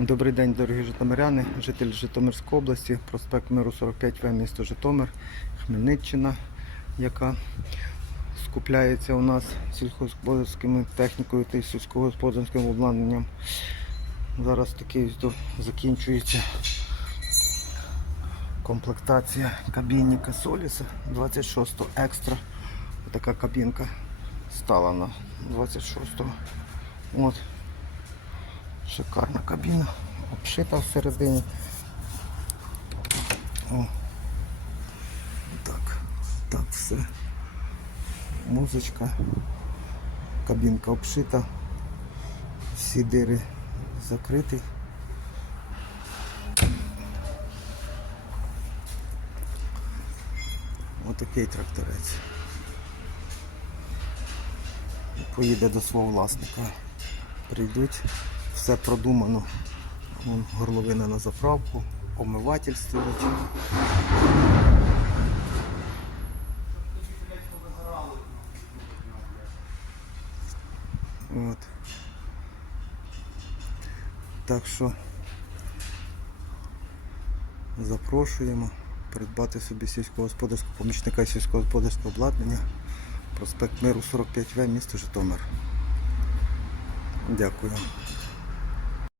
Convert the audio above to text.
Добрий день, дорогі житомиряни, жителі Житомирської області, проспект Миру 45В, місто Житомир, Хмельниччина, яка скупляється у нас сільськогосподарською технікою та сільськогосподарським обладнанням. Зараз такий закінчується комплектація кабінника Соліса 26 екстра. Така кабінка стала на 26-го. Шикарна кабіна, обшита всередині. О. Так, так все. Музичка, кабінка обшита, всі дири закриті. Отакий тракторець. Поїде до свого власника. Прийдуть, все продумано. Вон горловина на заправку, омиватель стоїть. От. Так що запрошуємо придбати собі сільськогосподарського помічника сільськогосподарського обладнання. Проспект Миру 45В, місто Житомир. Дякую.